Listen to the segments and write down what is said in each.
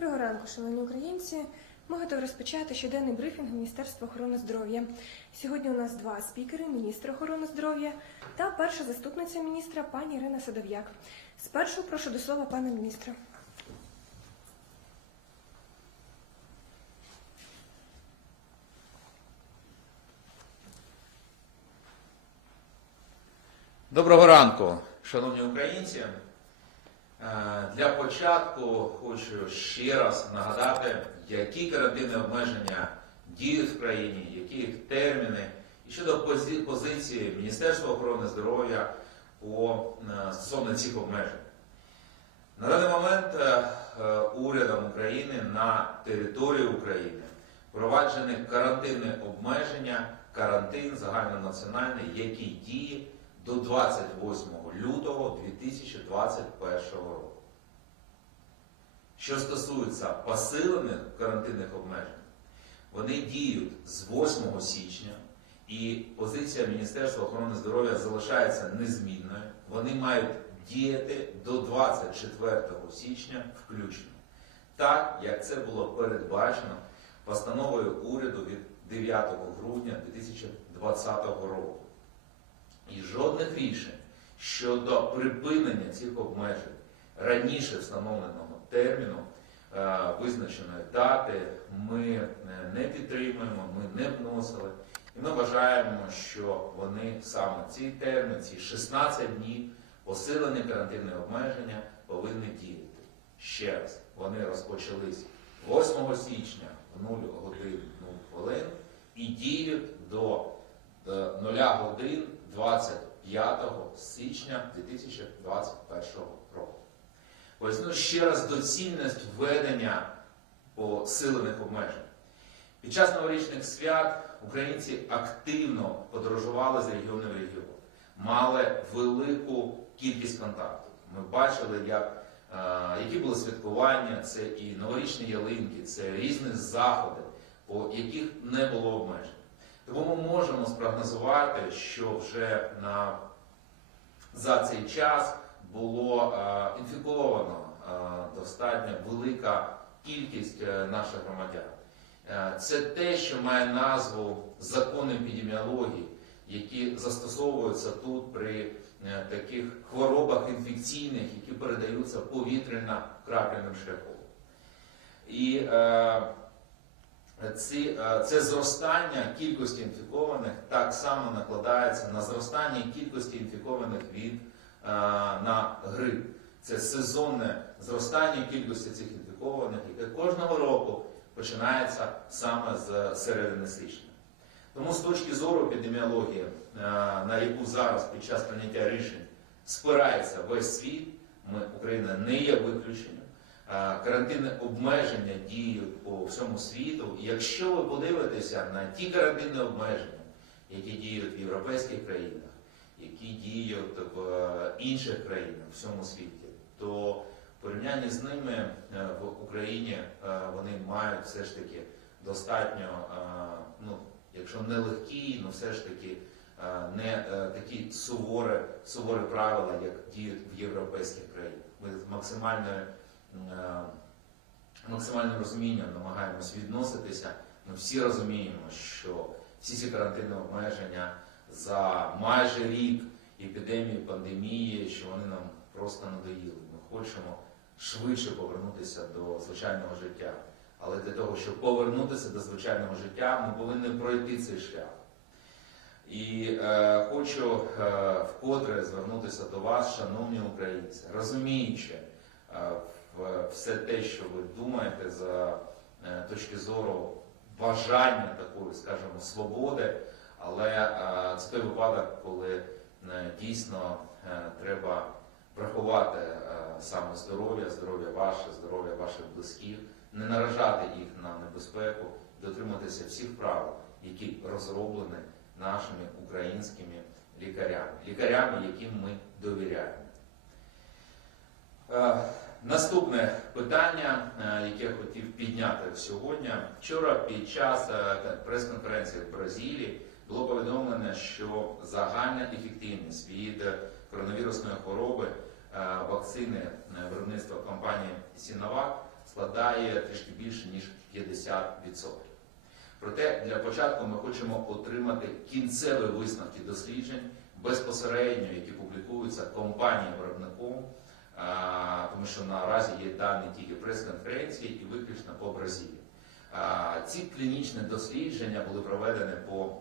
Доброго ранку, шановні українці. Ми готові розпочати щоденний брифінг Міністерства охорони здоров'я. Сьогодні у нас два спікери: міністр охорони здоров'я та перша заступниця міністра пані Ірина Садов'як. Спершу прошу до слова пана міністра. Доброго ранку, шановні українці. Е, Для початку хочу ще раз нагадати, які карантинні обмеження діють в країні, які їх терміни, і щодо пози- позиції Міністерства охорони здоров'я по е, стосовно цих обмежень. На даний момент е, урядом України на території України впроваджені карантинні обмеження, карантин загальнонаціональний, який діє до 28 лютого 2021 року. Що стосується посилених карантинних обмежень, вони діють з 8 січня, і позиція Міністерства охорони здоров'я залишається незмінною. Вони мають діяти до 24 січня включно, так як це було передбачено постановою уряду від 9 грудня 2020 року. І жодних рішень щодо припинення цих обмежень раніше встановленого терміну е, визначеної дати ми е, не підтримуємо, ми не вносили. І ми вважаємо, що вони саме ці термін, ці 16 днів посилені карантинні обмеження повинні діяти. Ще раз, вони розпочались 8 січня в 0 годин 0 хвилин і діють до е, 0 годин 25 січня 2021 року. Поясню ще раз доцільність введення посилених обмежень. Під час новорічних свят українці активно подорожували з регіону в регіон, мали велику кількість контактів. Ми бачили, як, е, які були святкування, це і новорічні ялинки, це різні заходи, по яких не було обмежень. Тому ми можемо спрогнозувати, що вже на, за цей час було е, інфіковано е, достатньо велика кількість е, наших громадян. Е, це те, що має назву закон епідеміології, які застосовуються тут при е, таких хворобах інфекційних, які передаються повітряно-крапельним шляхом. І е, ці, е, це зростання кількості інфікованих так само накладається на зростання кількості інфікованих від е, на грип. Це сезонне зростання кількості цих інфікованих, яке кожного року починається саме з середини січня. Тому з точки зору епідеміології, е, на яку зараз під час прийняття рішень спирається весь світ, ми, Україна не є виключенням. Е, Карантинні обмеження діють по всьому світу. І якщо ви подивитеся на ті карантинні обмеження, які діють в європейських країнах, які діють в е, інших країнах в всьому світі, то в порівнянні з ними е, в Україні вони мають все ж таки достатньо, ну, якщо не легкі, ну все ж таки не такі суворі, суворі правила, як діють в європейських країнах. Ми з максимальною максимальним розумінням намагаємось відноситися. Ми всі розуміємо, що всі ці карантинні обмеження за майже рік епідемії, пандемії, що вони нам просто надоїли. Ми хочемо швидше повернутися до звичайного життя. Але для того, щоб повернутися до звичайного життя, ми повинні пройти цей шлях. І е, хочу е, вкотре звернутися до вас, шановні українці, розуміючи е, все те, що ви думаєте за е, точки зору бажання такої, скажімо, свободи, але е, це той випадок, коли е, дійсно треба врахувати саме здоров'я, здоров'я ваше, здоров'я ваших близьких, не наражати їх на небезпеку, дотриматися всіх правил, які розроблені нашими українськими лікарями, лікарями, яким ми довіряємо. Наступне питання, е, яке я хотів підняти сьогодні. Вчора під час е, прес-конференції в Бразилії було повідомлено, що загальна ефективність від коронавірусної хвороби е, вакцини виробництва компанії Sinovac складає трішки більше ніж 50%. Проте для початку ми хочемо отримати кінцеві висновки досліджень безпосередньо, які публікуються компанією виробником, тому що наразі є дані тільки прес-конференції і виключно по Бразилії. Ці клінічні дослідження були проведені по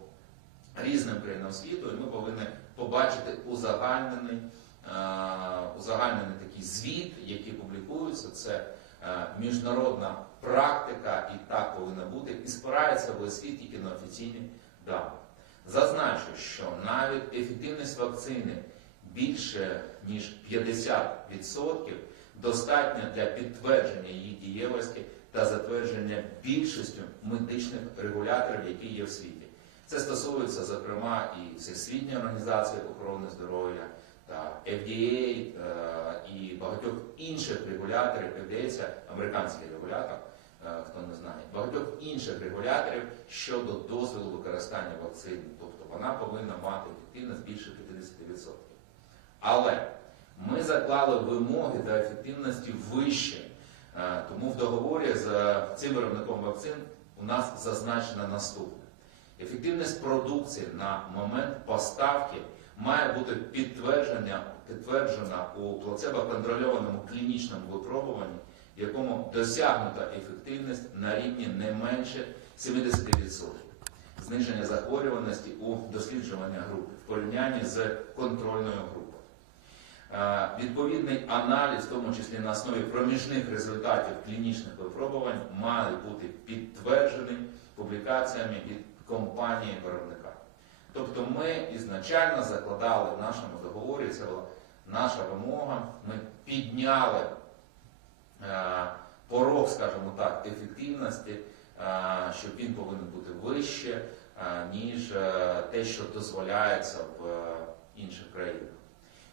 різним країнам світу, і ми повинні побачити узагальнений, узагальнений такий звіт, який публікується. Це міжнародна практика, і так повинно бути, і спирається весь світ тільки на офіційні дані. Зазначу, що навіть ефективність вакцини більше ніж 50% достатньо для підтвердження її дієвості та затвердження більшістю медичних регуляторів, які є в світі. Це стосується, зокрема, і Всесвітньої організації охорони здоров'я та FDA е, і багатьох інших регуляторів. FDA – американський регулятор, е, хто не знає, багатьох інших регуляторів щодо дозволу використання вакцин. Тобто вона повинна мати ефективність більше 50%. Але ми заклали вимоги до ефективності вище. Е, Тому в договорі з цим виробником вакцин у нас зазначено наступне. Ефективність продукції на момент поставки має бути підтверджена, підтверджена у плацебо-контрольованому клінічному випробуванні, в якому досягнута ефективність на рівні не менше 70%. Зниження захворюваності у досліджування групи в порівнянні з контрольною групою. Е, Відповідний аналіз, в тому числі на основі проміжних результатів клінічних випробувань, має бути підтверджений публікаціями від компанії виробника. Тобто ми ізначально закладали в нашому договорі, це була наша вимога, ми підняли е, порог, скажімо так, ефективності, е, що він повинен бути вище, ніж те, що дозволяється в інших країнах.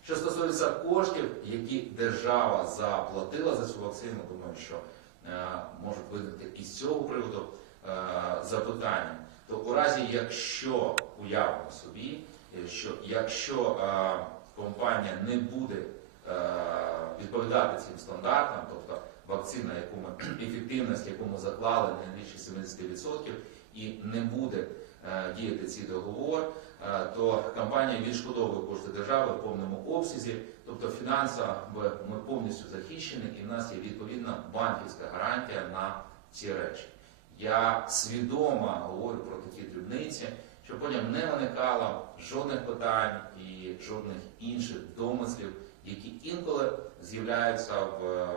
Що стосується коштів, які держава заплатила за цю вакцину, думаю, що е, можуть виникти із цього приводу е, запитання. То у разі, якщо уявимо собі, е, що якщо компанія не буде відповідати цим стандартам, тобто вакцина, яку ми ефективність, яку ми заклали не більше 70%, і не буде діяти цей договор, то компанія відшкодовує кошти держави в повному обсязі, тобто фінансово ми повністю захищені, і в нас є відповідна банківська гарантія на ці речі. Я свідомо говорю про такі дрібниці, щоб потім не виникало жодних питань і жодних інших домислів, які інколи з'являються в е,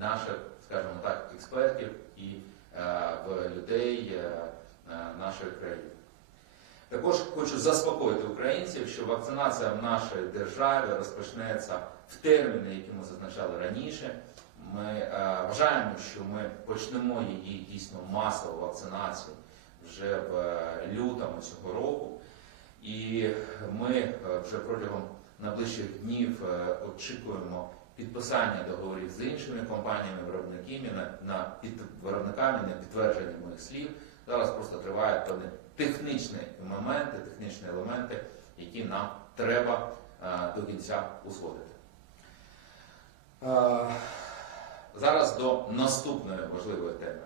наших, скажімо так, експертів і е, в людей е, е, нашої країни. Також хочу заспокоїти українців, що вакцинація в нашій державі розпочнеться в терміни, які ми зазначали раніше. Ми е, вважаємо, що ми почнемо її дійсно масову вакцинацію вже в е, лютому цього року. І ми е, вже протягом найближчих днів е, очікуємо підписання договорів з іншими компаніями, виробниками на, на під, виробниками на підтвердження моїх слів. Зараз просто тривають певні технічні моменти, технічні елементи, які нам треба е, до кінця узгодити. Е, Зараз до наступної важливої теми.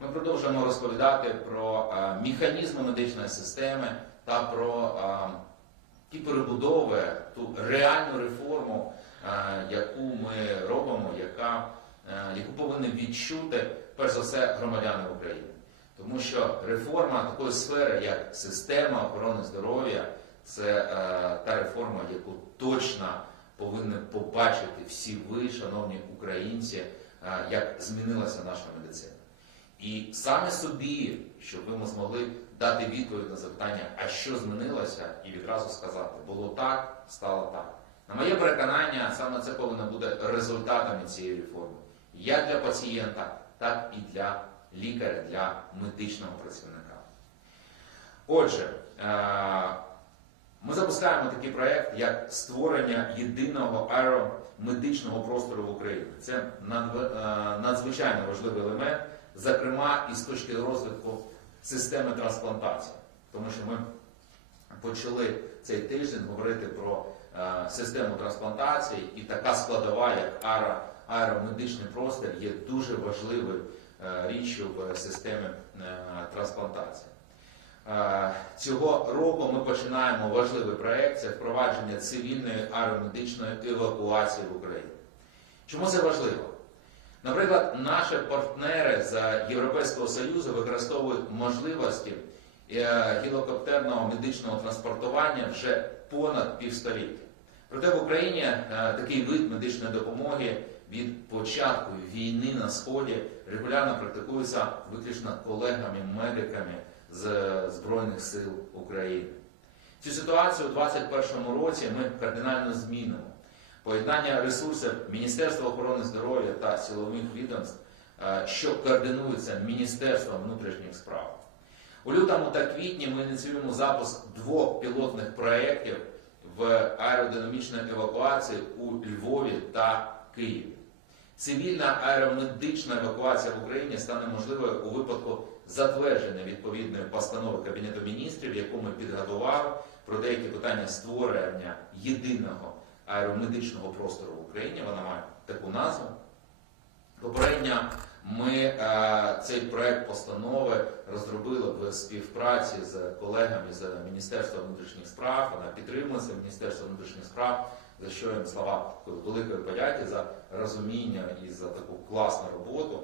Ми продовжуємо розповідати про е, механізми медичної системи та про ті перебудови, ту реальну реформу, яку ми робимо, яка, яку повинні відчути перш за все громадяни України. Тому що реформа такої сфери, як система охорони здоров'я, це е, та реформа, яку точно повинні побачити всі ви, шановні українці, е, як змінилася наша медицина. І саме собі, щоб ви змогли дати відповідь на запитання, а що змінилося, і відразу сказати, було так, стало так. На моє переконання, саме це повинно бути результатами цієї реформи. Як для пацієнта, так і для лікаря, для медичного працівника. Отже, е, ми запускаємо такий проєкт, як створення єдиного аеромедичного простору в Україні. Це е, надзвичайно важливий елемент, зокрема і з точки розвитку системи трансплантації. Тому що ми почали цей тиждень говорити про е, систему трансплантації і така складова, як аеромедичний простір є дуже важливою річчю в системі е, трансплантації. Е, Цього року ми починаємо важливий проект це впровадження цивільної аеромедичної евакуації в Україні. Чому це важливо? Наприклад, наші партнери з Європейського Союзу використовують можливості е, гелікоптерного медичного транспортування вже понад півстоліття. Проте в Україні е, такий вид медичної допомоги від початку війни на сході регулярно практикується виключно колегами-медиками з Збройних сил України. Цю ситуацію у 2021 році ми кардинально змінимо. Поєднання ресурсів Міністерства охорони здоров'я та силових відомств, е, що координуються Міністерством внутрішніх справ. У лютому та квітні ми ініціюємо запуск двох пілотних проєктів в аеродинамічній евакуації у Львові та Києві. Цивільна аеромедична евакуація в Україні стане можливою у випадку затвердження відповідної постанови Кабінету міністрів, яку ми підготували про деякі питання створення єдиного аеромедичного простору в Україні. Вона має таку назву. Попередньо ми е, цей проект постанови розробили в співпраці з колегами з Міністерства внутрішніх справ. Вона підтримується Міністерством внутрішніх справ, за що їм слова великої подяки за розуміння і за таку класну роботу.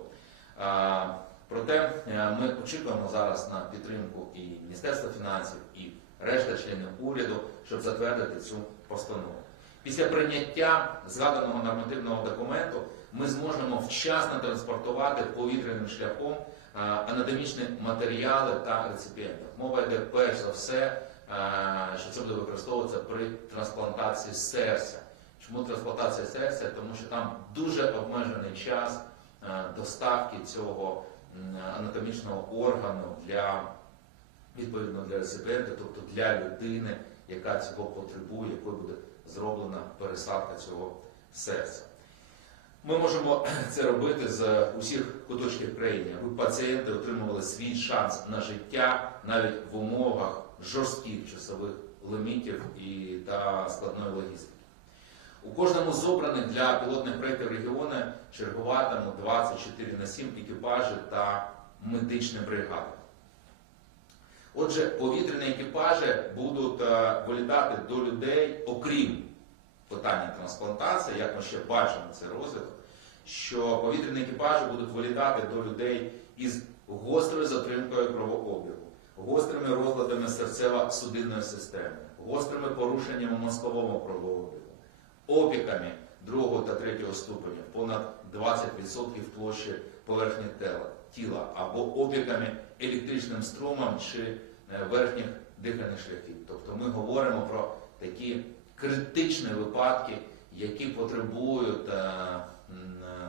Проте е, ми очікуємо зараз на підтримку і Міністерства фінансів, і решта членів уряду, щоб затвердити цю постанову. Після прийняття згаданого нормативного документу ми зможемо вчасно транспортувати повітряним шляхом анатомічні матеріали та реципієнти. Мова йде перш за все, що це буде використовуватися при трансплантації серця. Чому трансплантація серця? Тому що там дуже обмежений час е, доставки цього анатомічного органу для відповідно для реципієнта, тобто для людини, яка цього потребує, якою буде зроблена пересадка цього серця. Ми можемо це робити з усіх куточків країни, аби пацієнти отримували свій шанс на життя навіть в умовах жорстких часових лімітів і та складної логістики. У кожному з обраних для пілотних проєктів регіони чергуватимуть 24 на 7 екіпажі та медичні бригади. Отже, повітряні екіпажі будуть е, вилітати до людей, окрім питання трансплантації, як ми ще бачимо цей розвиток, що повітряні екіпажі будуть вилітати до людей із гострою затримкою кровообігу, гострими розладами серцево-судинної системи, гострими порушеннями мозкового кровообігу, опіками другого та третього ступеня, понад 20% площі поверхні тела, тіла, або опіками електричним струмом чи е, верхніх дихальних шляхів. Тобто ми говоримо про такі критичні випадки, які потребують е,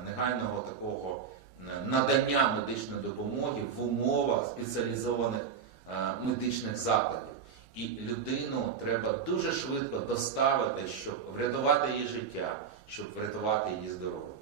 негайного такого е, надання медичної допомоги в умовах спеціалізованих е, медичних закладів. І людину треба дуже швидко доставити, щоб врятувати її життя, щоб врятувати її здоров'я.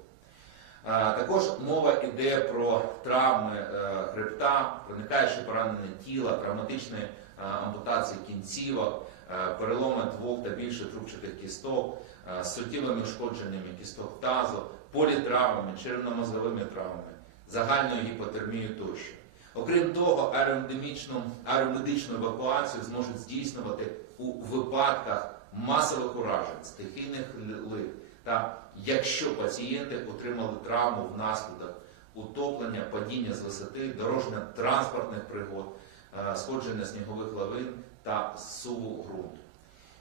Також мова йде про травми е, хребта, проникаючі поранення тіла, травматичні е, ампутації кінцівок, е, переломи двох та більше трубчатих кісток, е, з суттєвими ушкодженнями кісток тазу, політравмами, червно-мозговими травмами, загальною гіпотермією тощо. Окрім того, аеродинамічну, аеромедичну евакуацію зможуть здійснювати у випадках масових уражень, стихійних лих та якщо пацієнти отримали травму внаслідок утоплення, падіння з висоти, дорожньо-транспортних пригод, е, сходження снігових лавин та суву ґрунту.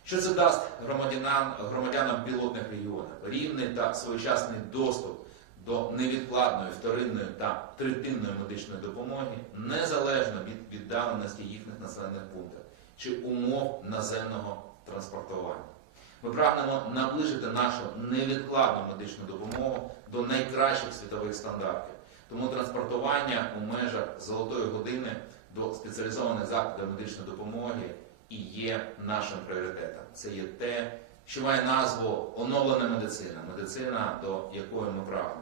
Що це дасть громадянам, громадянам пілотних регіонів? Рівний та своєчасний доступ до невідкладної вторинної та третинної медичної допомоги незалежно від віддаленості їхніх населених пунктів чи умов наземного транспортування. Ми прагнемо наближити нашу невідкладну медичну допомогу до найкращих світових стандартів. Тому транспортування у межах золотої години до спеціалізованих закладів медичної допомоги і є нашим пріоритетом. Це є те, що має назву оновлена медицина, медицина, до якої ми прагнемо.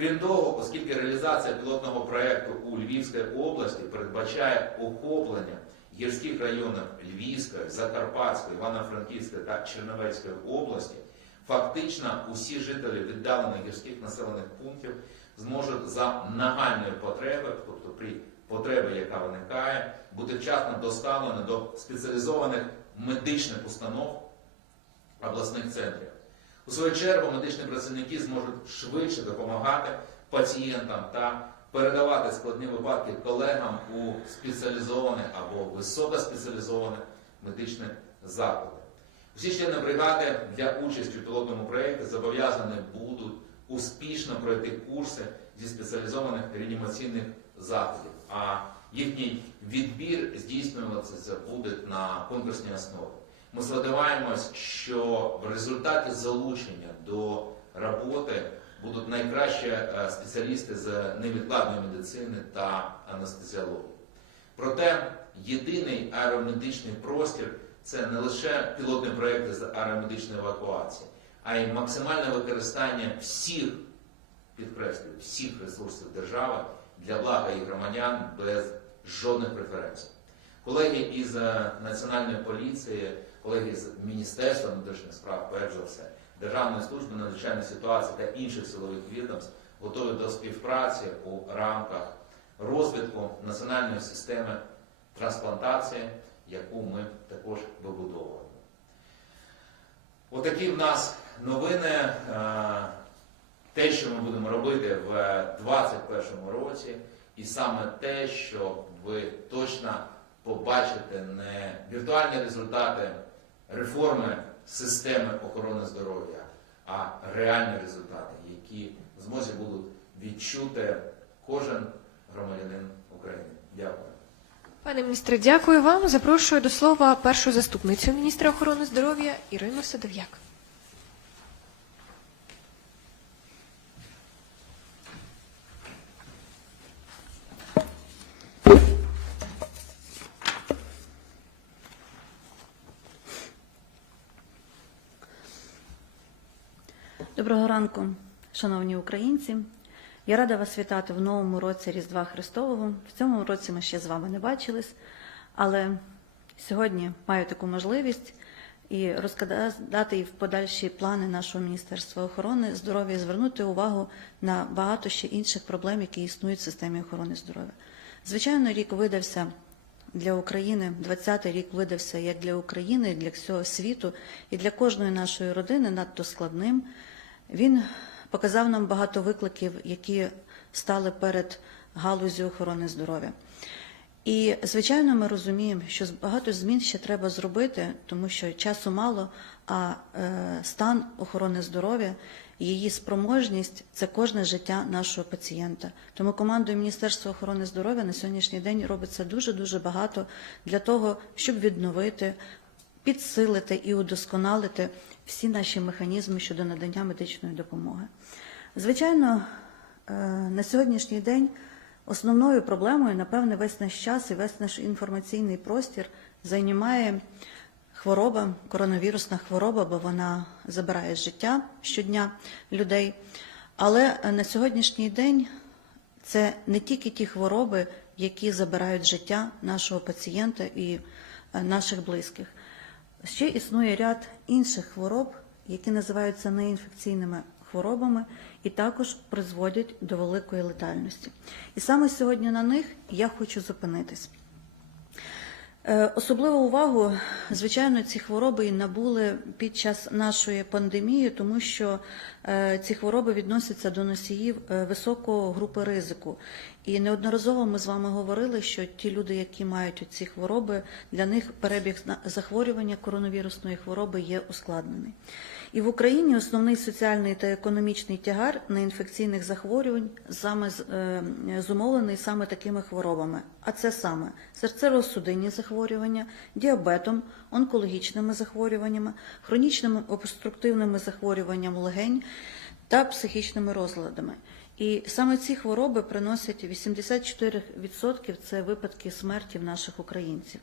Крім того, оскільки реалізація пілотного проєкту у Львівській області передбачає охоплення гірських районів Львівської, Закарпатської, Івано-Франківської та Чернівецької області, Фактично, усі жителі віддалених гірських населених пунктів зможуть за нагальної потреби, тобто при потребі, яка виникає, бути вчасно доставлені до спеціалізованих медичних установ обласних центрів. У свою чергу медичні працівники зможуть швидше допомагати пацієнтам та передавати складні випадки колегам у спеціалізовані або високоспеціалізовані медичні заклади. Всі члени бригади для участі у пілотному проєкті зобов'язані будуть успішно пройти курси зі спеціалізованих реанімаційних заходів, а їхній відбір здійснюватися буде на конкурсній основі. Ми сподіваємось, що в результаті залучення до роботи будуть найкращі е, спеціалісти з невідкладної медицини та анестезіології. Проте єдиний аеромедичний простір це не лише пілотні проекти з аеромедичної евакуації, а й максимальне використання всіх, підкреслюю, всіх ресурсів держави для блага їх громадян без жодних преференцій. Колеги із е, Національної поліції, колеги з Міністерства внутрішніх справ, перш за все, Державної служби надзвичайної ситуації та інших силових відомств готові до співпраці у рамках розвитку національної системи трансплантації, яку ми також вибудовуємо. Отакі в нас новини. Е, Те, що ми будемо робити в 2021 році, і саме те, що ви точно побачите не віртуальні результати реформи системи охорони здоров'я, а реальні результати, які в змозі будуть відчути кожен громадянин України. Дякую. Пане міністре, дякую вам. Запрошую до слова першу заступницю міністра охорони здоров'я Ірину Садов'як. Доброго ранку, шановні українці. Я рада вас вітати в новому році Різдва Христового. В цьому році ми ще з вами не бачились, але сьогодні маю таку можливість і розказати і в подальші плани нашого Міністерства охорони здоров'я звернути увагу на багато ще інших проблем, які існують в системі охорони здоров'я. Звичайно, рік видався для України, 20-й рік видався як для України, для всього світу, і для кожної нашої родини надто складним. Він показав нам багато викликів, які стали перед галузю охорони здоров'я. І, звичайно, ми розуміємо, що багато змін ще треба зробити, тому що часу мало, а е, стан охорони здоров'я, її спроможність це кожне життя нашого пацієнта. Тому командою Міністерства охорони здоров'я на сьогоднішній день робиться дуже дуже багато для того, щоб відновити, підсилити і удосконалити всі наші механізми щодо надання медичної допомоги. Звичайно, е, на сьогоднішній день основною проблемою, напевне, весь наш час і весь наш інформаційний простір займає хвороба, коронавірусна хвороба, бо вона забирає життя щодня людей. Але е, на сьогоднішній день це не тільки ті хвороби, які забирають життя нашого пацієнта і е, наших близьких. Ще існує ряд інших хвороб, які називаються неінфекційними хворобами, і також призводять до великої летальності. І саме сьогодні на них я хочу зупинитись. Е, Особливу увагу, звичайно, ці хвороби набули під час нашої пандемії, тому що е, ці хвороби відносяться до носіїв е, високої групи ризику. І неодноразово ми з вами говорили, що ті люди, які мають ці хвороби, для них перебіг захворювання коронавірусної хвороби є ускладнений. І в Україні основний соціальний та економічний тягар неінфекційних захворювань саме е, зумовлений саме такими хворобами. А це саме серцево-судинні захворювання, діабетом, онкологічними захворюваннями, хронічними обструктивними захворюванням легень та психічними розладами. І саме ці хвороби приносять 84% це випадки смерті в наших українців.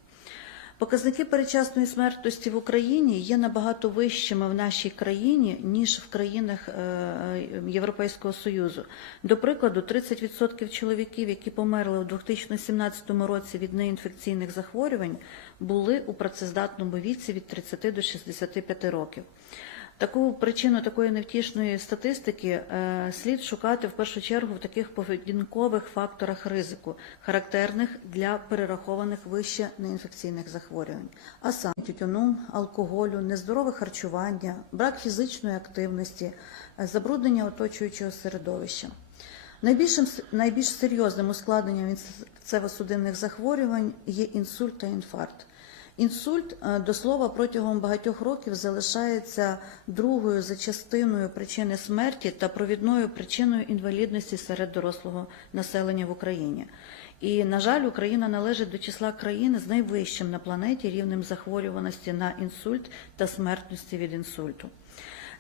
Показники передчасної смертності в Україні є набагато вищими в нашій країні, ніж в країнах е, Європейського Союзу. До прикладу, 30% чоловіків, які померли у 2017 році від неінфекційних захворювань, були у працездатному віці від 30 до 65 років. Таку причину такої невтішної статистики е, слід шукати в першу чергу в таких поведінкових факторах ризику, характерних для перерахованих вище неінфекційних захворювань, а саме тютюну, алкоголю, нездорове харчування, брак фізичної активності, е, забруднення оточуючого середовища. Найбільшим найбільш серйозним ускладненням серцево-судинних захворювань є інсульт та інфаркт. Інсульт, е, до слова, протягом багатьох років залишається другою за частиною причини смерті та провідною причиною інвалідності серед дорослого населення в Україні. І, на жаль, Україна належить до числа країн з найвищим на планеті рівнем захворюваності на інсульт та смертності від інсульту.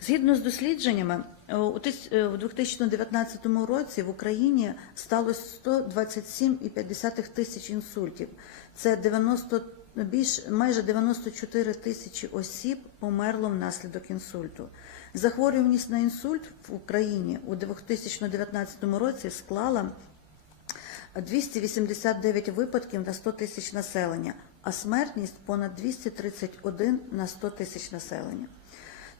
Згідно з дослідженнями, е, у е, у 2019 році в Україні сталося 127,5 тисяч інсультів. Це 90, більш, майже 94 тисячі осіб померло внаслідок інсульту. Захворюваність на інсульт в Україні у 2019 році склала 289 випадків на 100 тисяч населення, а смертність понад 231 на 100 тисяч населення.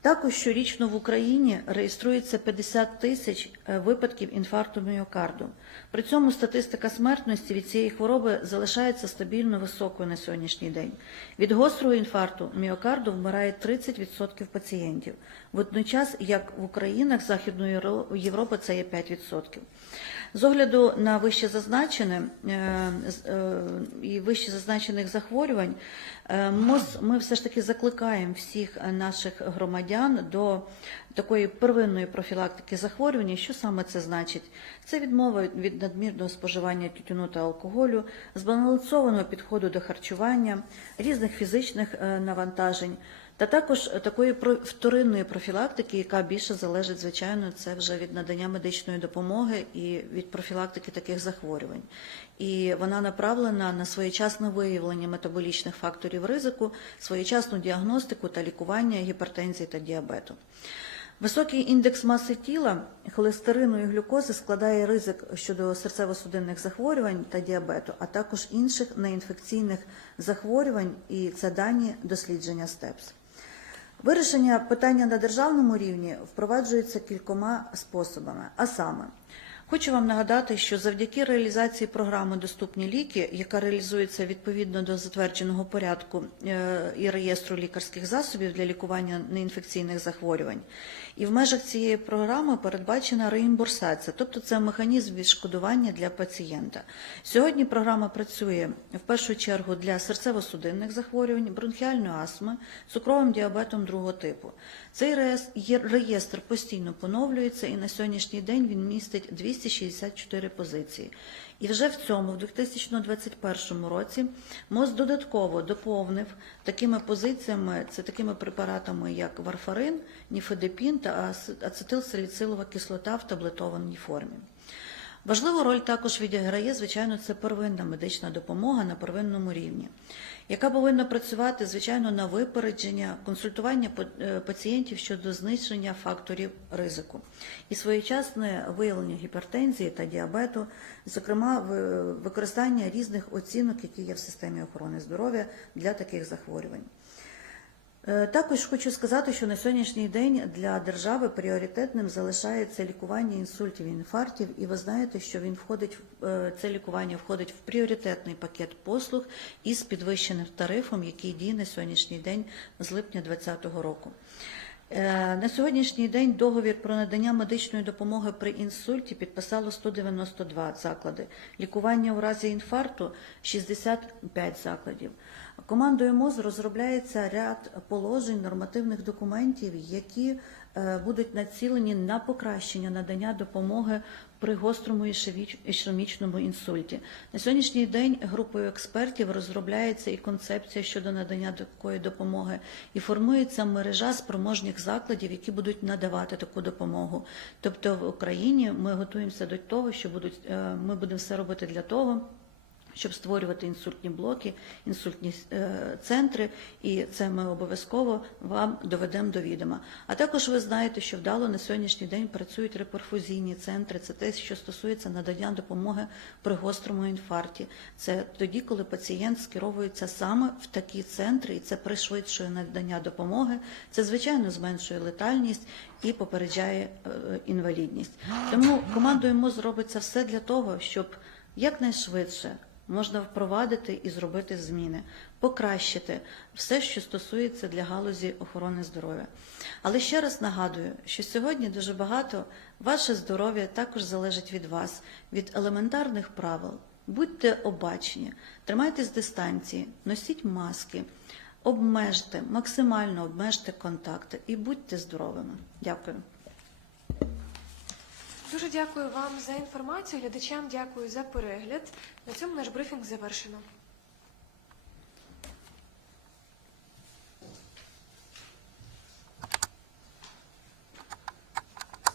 Також щорічно в Україні реєструється 50 тисяч е, випадків інфаркту міокарду. При цьому статистика смертності від цієї хвороби залишається стабільно високою на сьогоднішній день. Від гострого інфаркту міокарду вмирає 30% пацієнтів, водночас як в Українах Західної Європи це є 5%. З огляду на вище зазначене е, е, і вище зазначених захворювань, е, ми все ж таки закликаємо всіх наших громадян до такої первинної профілактики захворювання. Що саме це значить? Це відмова від надмірного споживання тютюну та алкоголю, збалансованого підходу до харчування, різних фізичних е, навантажень. Та також такої вторинної профілактики, яка більше залежить, звичайно, це вже від надання медичної допомоги і від профілактики таких захворювань. І вона направлена на своєчасне виявлення метаболічних факторів ризику, своєчасну діагностику та лікування гіпертензії та діабету. Високий індекс маси тіла, холестерину і глюкози складає ризик щодо серцево-судинних захворювань та діабету, а також інших неінфекційних захворювань, і це дані дослідження СТЕПС. Вирішення питання на державному рівні впроваджується кількома способами. А саме, хочу вам нагадати, що завдяки реалізації програми Доступні ліки, яка реалізується відповідно до затвердженого порядку е, і реєстру лікарських засобів для лікування неінфекційних захворювань, і в межах цієї програми передбачена реімбурсація, тобто це механізм відшкодування для пацієнта. Сьогодні програма працює в першу чергу для серцево-судинних захворювань, бронхіальної астми, цукровим діабетом другого типу. Цей реєстр постійно поновлюється, і на сьогоднішній день він містить 264 позиції. І вже в цьому, в 2021 році, МОЗ додатково доповнив такими позиціями, це такими препаратами, як варфарин, ніфедепін та ацетилсаліцилова кислота в таблетованій формі. Важливу роль також відіграє, звичайно, це первинна медична допомога на первинному рівні, яка повинна працювати, звичайно, на випередження, консультування е, пацієнтів щодо знищення факторів ризику і своєчасне виявлення гіпертензії та діабету, зокрема, використання різних оцінок, які є в системі охорони здоров'я для таких захворювань. Е, Також хочу сказати, що на сьогоднішній день для держави пріоритетним залишається лікування інсультів і інфарктів, і ви знаєте, що він входить е, це лікування входить в пріоритетний пакет послуг із підвищеним тарифом, який діє на сьогоднішній день з липня 2020 року. Е, На сьогоднішній день договір про надання медичної допомоги при інсульті підписало 192 заклади. Лікування у разі інфаркту 65 закладів. Командою МОЗ розробляється ряд положень нормативних документів, які будуть націлені на покращення надання допомоги при гострому ішеміч- ішемічному інсульті. На сьогоднішній день групою експертів розробляється і концепція щодо надання такої допомоги, і формується мережа спроможних закладів, які будуть надавати таку допомогу. Тобто в Україні ми готуємося до того, що будуть е, ми будемо все робити для того щоб створювати інсультні блоки, інсультні е, центри, і це ми обов'язково вам доведемо до відома. А також ви знаєте, що вдало на сьогоднішній день працюють реперфузійні центри. Це те, що стосується надання допомоги при гострому інфаркті. Це тоді, коли пацієнт скеровується саме в такі центри, і це пришвидшує надання допомоги. Це звичайно зменшує летальність і попереджає е, інвалідність. Тому командою МОЗ зробиться все для того, щоб якнайшвидше можна впровадити і зробити зміни, покращити все, що стосується для галузі охорони здоров'я. Але ще раз нагадую, що сьогодні дуже багато ваше здоров'я також залежить від вас, від елементарних правил. Будьте обачні, тримайтесь дистанції, носіть маски, обмежте, максимально обмежте контакти і будьте здоровими. Дякую. Дуже дякую вам за інформацію. Глядачам дякую за перегляд. На цьому наш брифінг завершено.